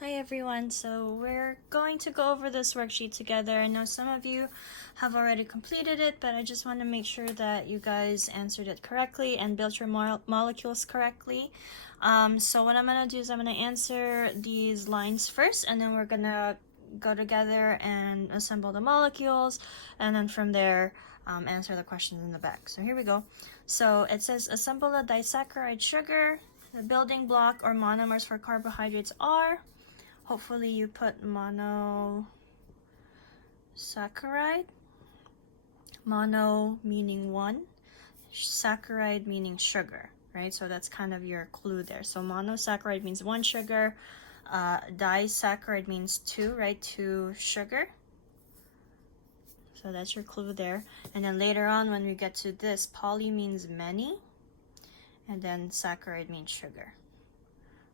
Hi everyone, so we're going to go over this worksheet together. I know some of you have already completed it, but I just want to make sure that you guys answered it correctly and built your molecules correctly. So what I'm going to do is I'm going to answer these lines first, and then we're going to go together and assemble the molecules, and then from there answer the questions in the back. So here we go. So it says assemble a disaccharide sugar. The building block or monomers for carbohydrates are, hopefully you put monosaccharide. Mono meaning one, saccharide meaning sugar, right? So that's kind of your clue there. So monosaccharide means one sugar, disaccharide means two, right? Two sugar. So that's your clue there. And then later on when we get to this, poly means many, and then saccharide means sugar.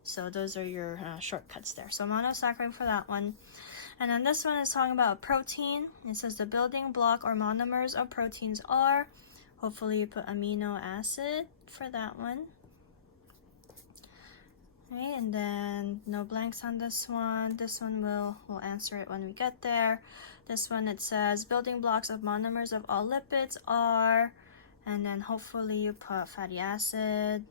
So those are your shortcuts there. So monosaccharide for that one. And then this one is talking about protein. It says the building block or monomers of proteins are, hopefully you put amino acid for that one. Right, and then no blanks on this one. This one we'll answer it when we get there. This one it says building blocks of monomers of all lipids are, and then hopefully you put fatty acid.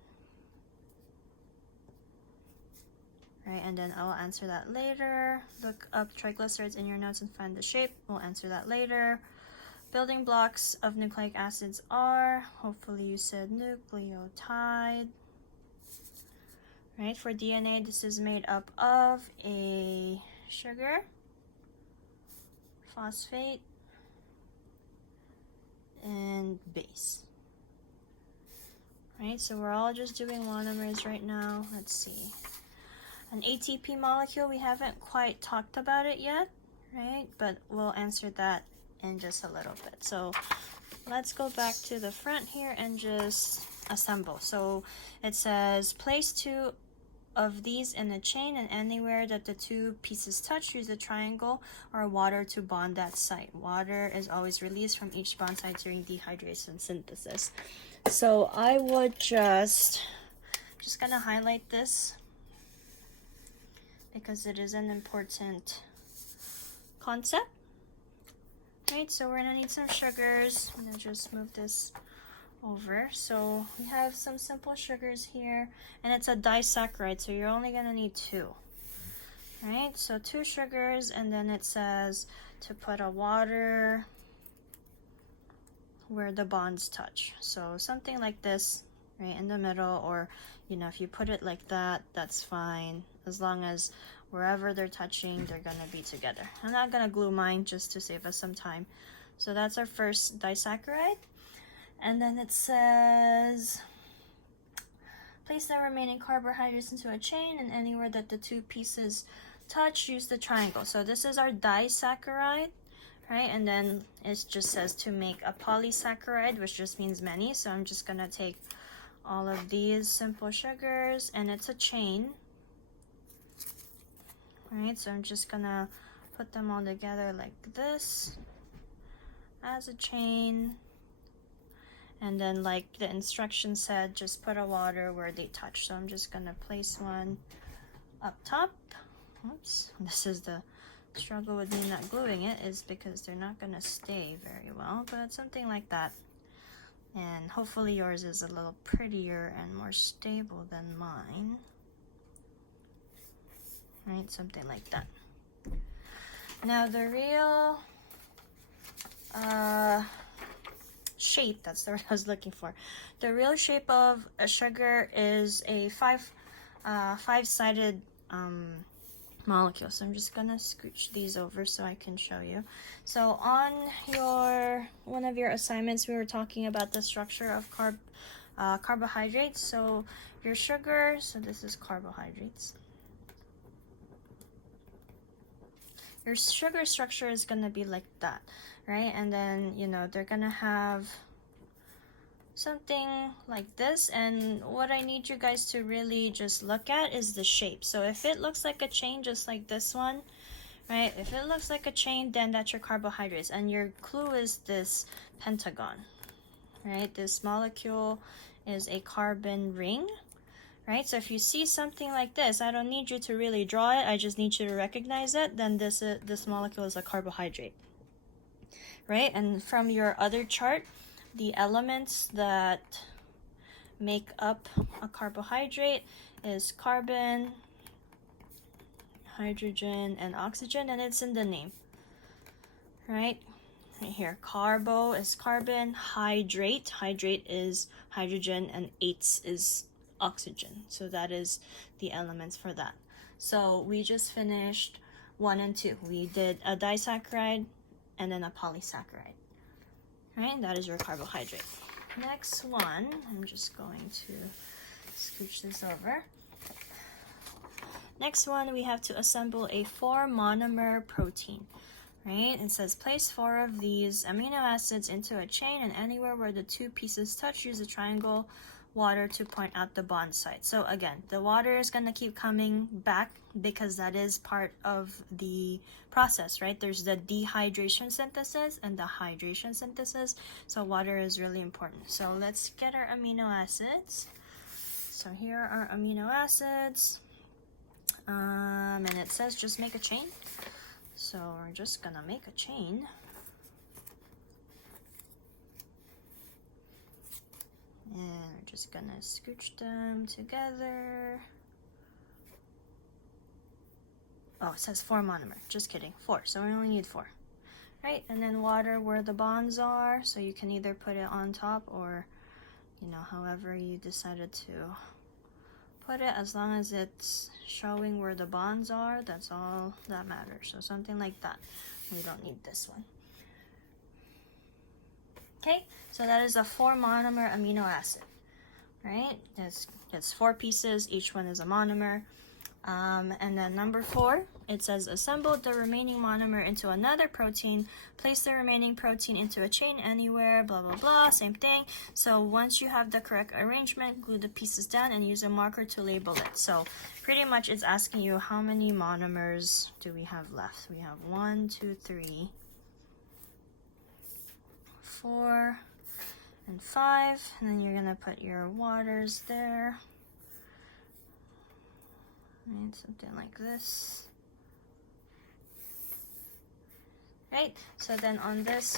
Right, and then I will answer that later. Look up triglycerides in your notes and find the shape. We'll answer that later. Building blocks of nucleic acids are, hopefully you said nucleotide. Right, for DNA, this is made up of a sugar, phosphate, and base. Right, so we're all just doing monomers right now. Let's see. An ATP molecule, we haven't quite talked about it yet, right? But we'll answer that in just a little bit. So let's go back to the front here and just assemble. So it says place two of these in a chain, and anywhere that the two pieces touch, use a triangle or water to bond that site. Water is always released from each bond site during dehydration synthesis. So I would just gonna highlight this because it is an important concept. Right, so we're gonna need some sugars. I'm gonna just move this over. So we have some simple sugars here, and it's a disaccharide, so you're only gonna need two. Right, so two sugars, and then it says to put a water where the bonds touch. So something like this, right in the middle, or you know, if you put it like that, that's fine, as long as wherever they're touching, they're gonna be together. I'm not gonna glue mine just to save us some time. So that's our first disaccharide. And then it says place the remaining carbohydrates into a chain, and anywhere that the two pieces touch, use the triangle. So this is our disaccharide, right? And then it just says to make a polysaccharide, which just means many. So I'm just gonna take all of these simple sugars, and it's a chain. Right, so I'm just gonna put them all together like this as a chain, and then like the instruction said, just put a water where they touch. So I'm just gonna place one up top. Oops, this is the struggle with me not gluing it, is because they're not gonna stay very well, but something like that. And hopefully yours is a little prettier and more stable than mine. Right, something like that. Now the real shape, that's the word I was looking for. The real shape of a sugar is a five-sided molecule. So I'm just gonna scooch these over so I can show you. So on one of your assignments, we were talking about the structure of carbohydrates. So your sugar, so this is carbohydrates. Your sugar structure is gonna be like that, right? And then, you know, they're gonna have something like this, and what I need you guys to really just look at is the shape. So if it looks like a chain, just like this one, right? If it looks like a chain, then that's your carbohydrates, and your clue is this pentagon, right? This molecule is a carbon ring, right? So if you see something like this, I don't need you to really draw it, I just need you to recognize it, then this molecule is a carbohydrate, right? And from your other chart, the elements that make up a carbohydrate is carbon, hydrogen, and oxygen, and it's in the name, right? Right here, carbo is carbon, hydrate is hydrogen, and ates is oxygen. So that is the elements for that. So we just finished 1 and 2. We did a disaccharide and then a polysaccharide, right? That is your carbohydrate. Next one, I'm just going to scooch this over. Next one, we have to assemble a 4-monomer protein, right? It says place 4 of these amino acids into a chain, and anywhere where the 2 pieces touch, use a triangle water to point out the bond site. So again, the water is going to keep coming back because that is part of the process, right? There's the dehydration synthesis and the hydration synthesis. So water is really important. So let's get our amino acids. So here are our amino acids. And it says just make a chain. So we're just gonna make a chain. And we're just gonna scooch them together. Oh, it says 4 monomer. Just kidding. 4. So we only need 4. Right? And then water where the bonds are. So you can either put it on top or, you know, however you decided to put it. As long as it's showing where the bonds are, that's all that matters. So something like that. We don't need this one. Okay, so that is a 4-monomer amino acid, right? It's 4 pieces, each one is a monomer. And then number 4, it says assemble the remaining monomer into another protein, place the remaining protein into a chain anywhere, blah, blah, blah, same thing. So once you have the correct arrangement, glue the pieces down and use a marker to label it. So pretty much it's asking you how many monomers do we have left. We have 1, 2, 3, 4, and 5, and then you're gonna put your waters there. Right, something like this. Right, so then on this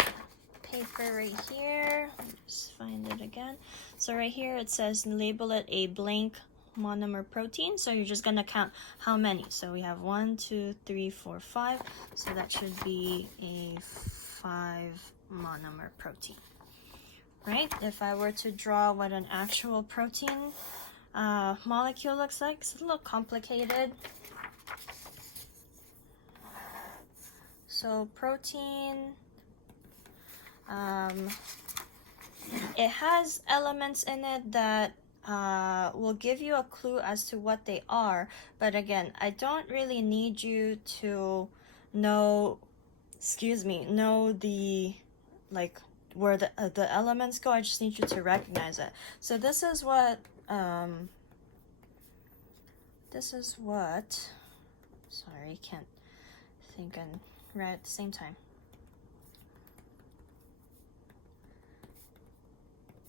paper right here, just find it again. So right here it says label it a blank monomer protein. So you're just gonna count how many. So we have 1, 2, 3, 4, 5. So that should be a 5-monomer protein. Right? If I were to draw what an actual protein molecule looks like, it's a little complicated. So protein, it has elements in it that will give you a clue as to what they are, but again, I don't really need you to know the, like, where the elements go. I just need you to recognize it. So this is what sorry, can't think and write at the same time.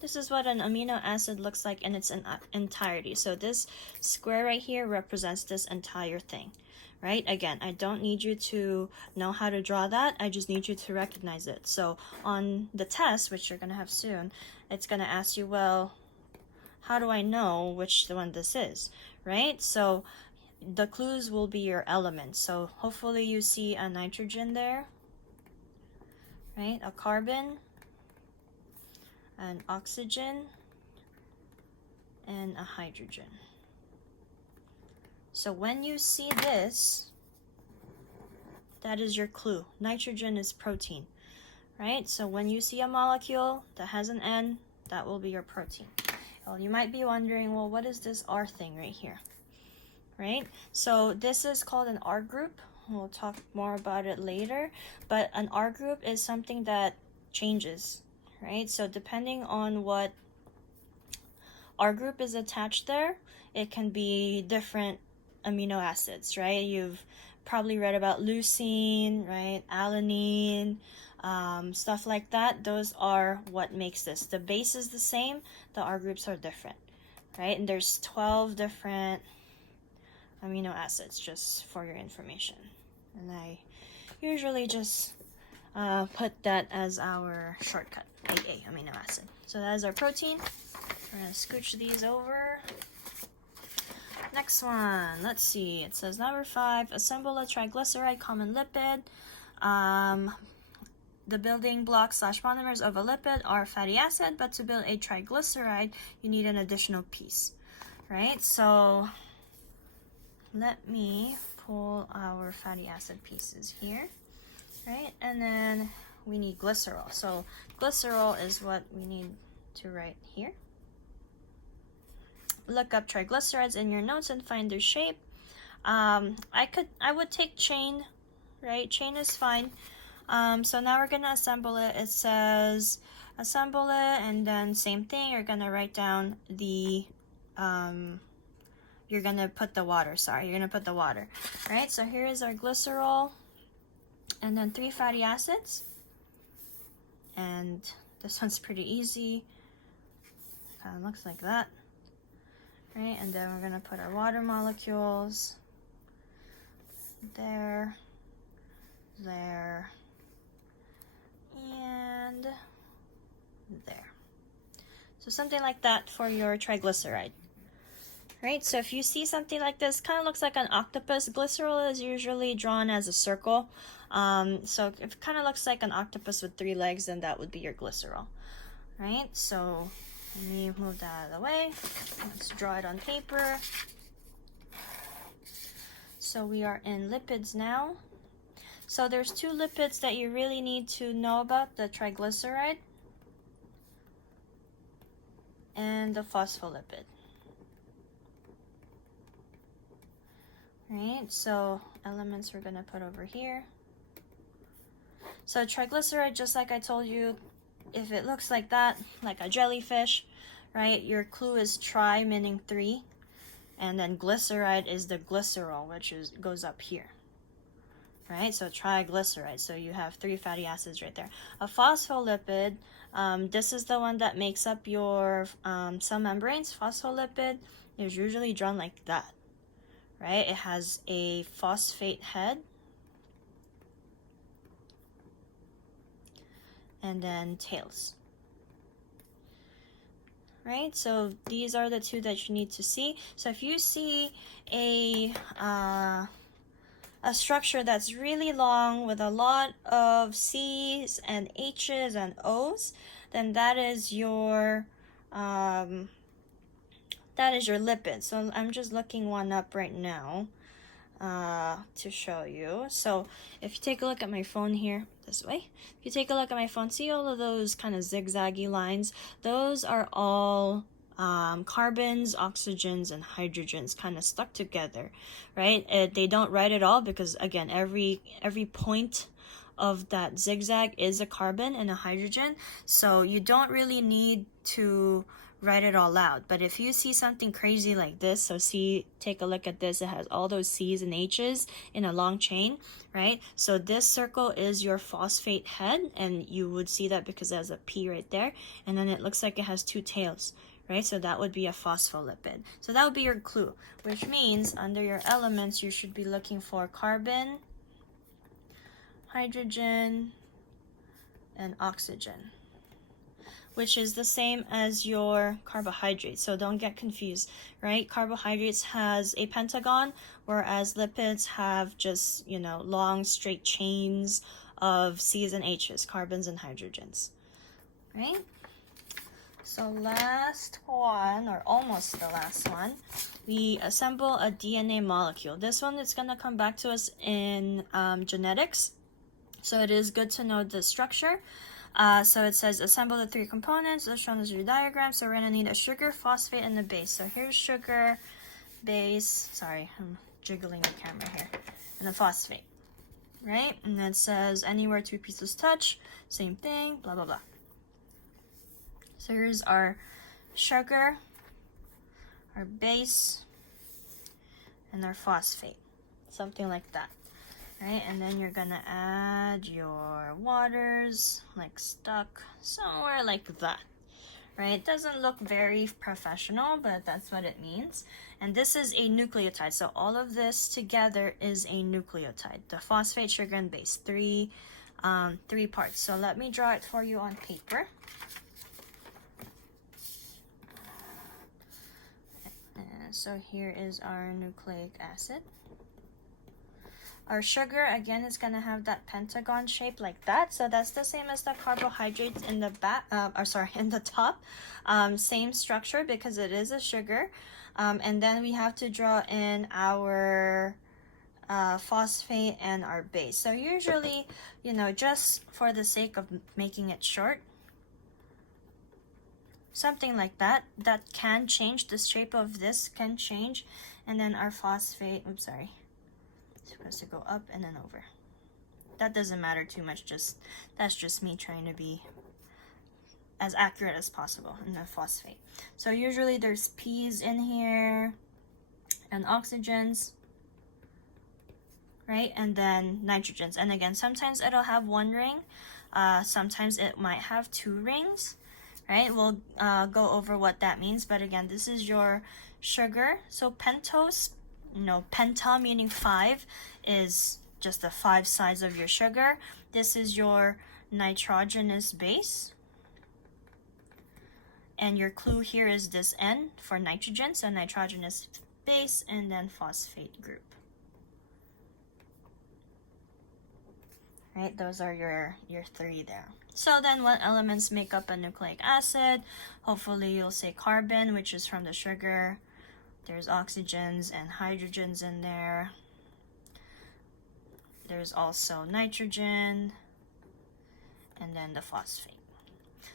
This is what an amino acid looks like in its entirety. So this square right here represents this entire thing, right? Again, I don't need you to know how to draw that. I just need you to recognize it. So on the test, which you're going to have soon, it's going to ask you, well, how do I know which one this is, right? So the clues will be your elements. So hopefully you see a nitrogen there, right? A carbon, an oxygen, and a hydrogen. So when you see this, that is your clue. Nitrogen is protein, right? So when you see a molecule that has an N, that will be your protein. Well, you might be wondering, well, what is this R thing right here, right? So this is called an R group. We'll talk more about it later, but an R group is something that changes, right? So depending on what R group is attached there, it can be different amino acids, right? You've probably read about leucine, right? Alanine, stuff like that. Those are what makes this. The base is the same, the R groups are different, right? And there's 12 different amino acids, just for your information. And I usually just put that as our shortcut, AA, amino acid. So that is our protein. We're gonna scooch these over. Next one, let's see. It says number 5, assemble a triglyceride common lipid. The building blocks / monomers of a lipid are fatty acid, but to build a triglyceride, you need an additional piece, right? So let me pull our fatty acid pieces here, right? And then we need glycerol. So glycerol is what we need to write here. Look up triglycerides in your notes and find their shape. I would take chain, right? Chain is fine. So now we're gonna assemble it. It says assemble it, and then same thing. You're gonna write down the you're gonna put the water. Sorry, you're gonna put the water, right? So here is our glycerol, and then 3 fatty acids. And this one's pretty easy. Kind of looks like that, right? And then we're gonna put our water molecules there, there, and there. So something like that for your triglyceride. Right, so if you see something like this, kind of looks like an octopus. Glycerol is usually drawn as a circle. So if it kind of looks like an octopus with 3 legs, then that would be your glycerol. Right, so let me move that out of the way. Let's draw it on paper. So we are in lipids now. So there's 2 lipids that you really need to know about, the triglyceride and the phospholipid. Right, so elements we're gonna put over here. So triglyceride, just like I told you, if it looks like that, like a jellyfish, right, your clue is tri, meaning 3, and then glyceride is the glycerol, which goes up here. Right, so triglyceride, so you have 3 fatty acids right there. A phospholipid, this is the one that makes up your cell membranes. Phospholipid is usually drawn like that, right? It has a phosphate head, and then tails. Right, so these are the 2 that you need to see. So if you see a structure that's really long with a lot of C's and H's and O's, then that is your lipid. So I'm just looking one up right now to show you. So if you take a look at my phone here, this way, if you take a look at my phone, see all of those kind of zigzaggy lines? Those are all carbons, oxygens, and hydrogens kind of stuck together, right? They don't write it all because, again, every point of that zigzag is a carbon and a hydrogen, so you don't really need to write it all out. But if you see something crazy like this, so take a look at this, it has all those C's and H's in a long chain, right? So this circle is your phosphate head, and you would see that because there's a P right there, and then it looks like it has 2 tails, right? So that would be a phospholipid. So that would be your clue, which means under your elements, you should be looking for carbon, hydrogen, and oxygen, which is the same as your carbohydrates. So don't get confused, right? Carbohydrates has a pentagon, whereas lipids have just, long straight chains of C's and H's, carbons and hydrogens, right? So last one, or almost the last one, we assemble a DNA molecule. This one is gonna come back to us in genetics. So it is good to know the structure. So it says assemble the 3 components as shown as your diagram. So we're gonna need a sugar, phosphate, and a base. So here's sugar, base, sorry, I'm jiggling the camera here, and a phosphate, right? And then it says anywhere 2 pieces touch, same thing, blah, blah, blah. So here's our sugar, our base, and our phosphate, something like that. Right, and then you're gonna add your waters, like stuck somewhere like that, right? It doesn't look very professional, but that's what it means. And this is a nucleotide. So all of this together is a nucleotide. The phosphate, sugar, and base. Three parts. So let me draw it for you on paper. And so here is our nucleic acid. Our sugar, again, is going to have that pentagon shape like that. So that's the same as the carbohydrates in the in the top. Same structure because it is a sugar. And then we have to draw in our phosphate and our base. So usually, you know, just for the sake of making it short, something like that, that can change. The shape of this can change. And then our phosphate, oops, sorry. Supposed to go up and then over. That doesn't matter too much, that's just me trying to be as accurate as possible in the phosphate. So usually there's P's in here and oxygens, right? And then nitrogens. And again, sometimes it'll have one ring, sometimes it might have two rings, right? We'll go over what that means, but again, this is your sugar. So pentose, penta meaning 5 is just the 5 sides of your sugar. This is your nitrogenous base. And your clue here is this N for nitrogen, so nitrogenous base, and then phosphate group. Right, those are your 3 there. So then what elements make up a nucleic acid? Hopefully you'll say carbon, which is from the sugar. There's oxygens and hydrogens in there. There's also nitrogen, and then the phosphate.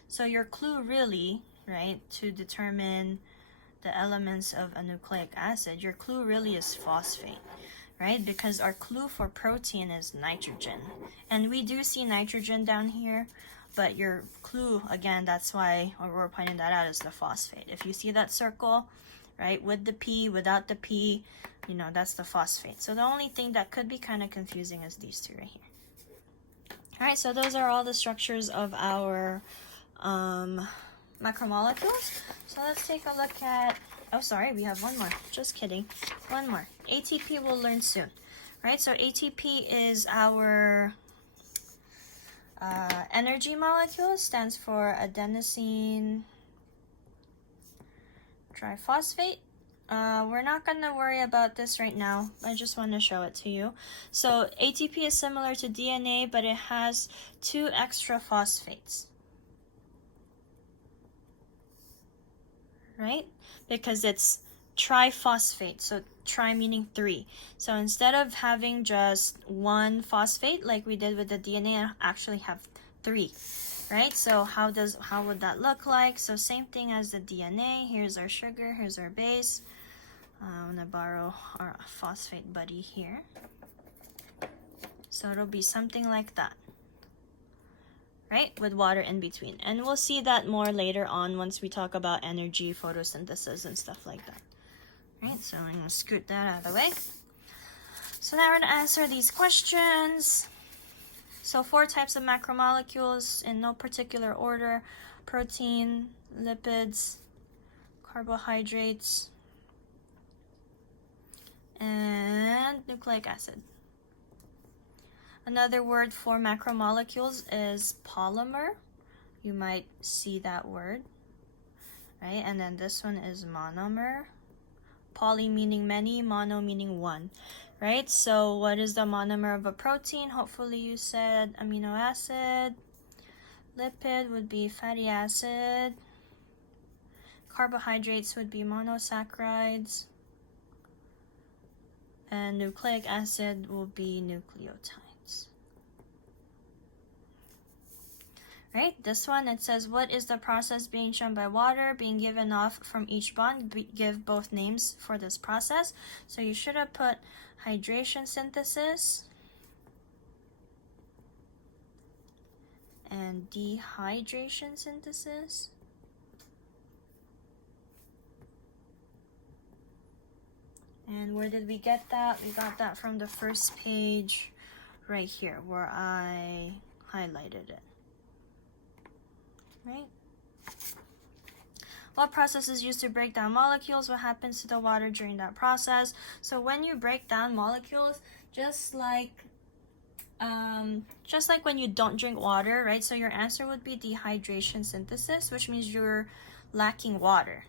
So your clue really, right, to determine the elements of a nucleic acid, your clue really is phosphate, right? Because our clue for protein is nitrogen. And we do see nitrogen down here, but your clue, again, that's why we're pointing that out, is the phosphate. If you see that circle, right, with the P, without the P, that's the phosphate. So the only thing that could be kind of confusing is these 2 right here. All right, so those are all the structures of our macromolecules. So let's take a look at, oh, sorry, we have one more. Just kidding. One more. ATP we'll learn soon, right? So ATP is our energy molecule, stands for adenosine triphosphate. We're not going to worry about this right now. I just want to show it to you. So ATP is similar to DNA, but it has 2 extra phosphates. Right? Because it's triphosphate. So tri meaning 3. So instead of having just 1 phosphate like we did with the DNA, I actually have 3. Right? So how would that look like? So same thing as the DNA. Here's our sugar, here's our base. I'm gonna borrow our phosphate buddy here. So it'll be something like that, right? With water in between. And we'll see that more later on once we talk about energy, photosynthesis, and stuff like that. Right? So I'm gonna scoot that out of the way. So now we're gonna answer these questions. So 4 types of macromolecules in no particular order: protein, lipids, carbohydrates, and nucleic acid. Another word for macromolecules is polymer. You might see that word, right? And then this one is monomer. Poly meaning many, mono meaning one, right? So what is the monomer of a protein? Hopefully you said amino acid. Lipid would be fatty acid. Carbohydrates would be monosaccharides. And nucleic acid will be nucleotides. Right, this one, it says, what is the process being shown by water being given off from each bond? Give both names for this process. So you should have put hydration synthesis and dehydration synthesis. And where did we get that? We got that from the first page right here where I highlighted it. Right? What process is used to break down molecules? What happens to the water during that process? So when you break down molecules, just like when you don't drink water, right? So your answer would be dehydration synthesis, which means you're lacking water,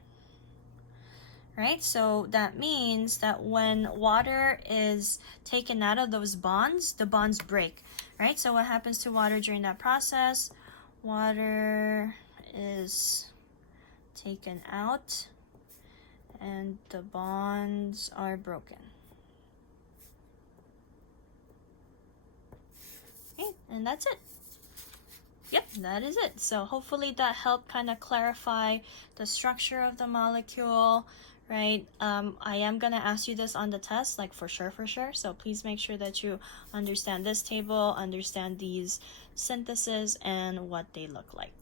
right? So that means that when water is taken out of those bonds, the bonds break, right? So what happens to water during that process? Water is taken out and the bonds are broken. Okay, and that's it. Yep, that is it. So hopefully that helped kind of clarify the structure of the molecule, right? I am gonna ask you this on the test, like for sure. So please make sure that you understand this table, understand these syntheses and what they look like.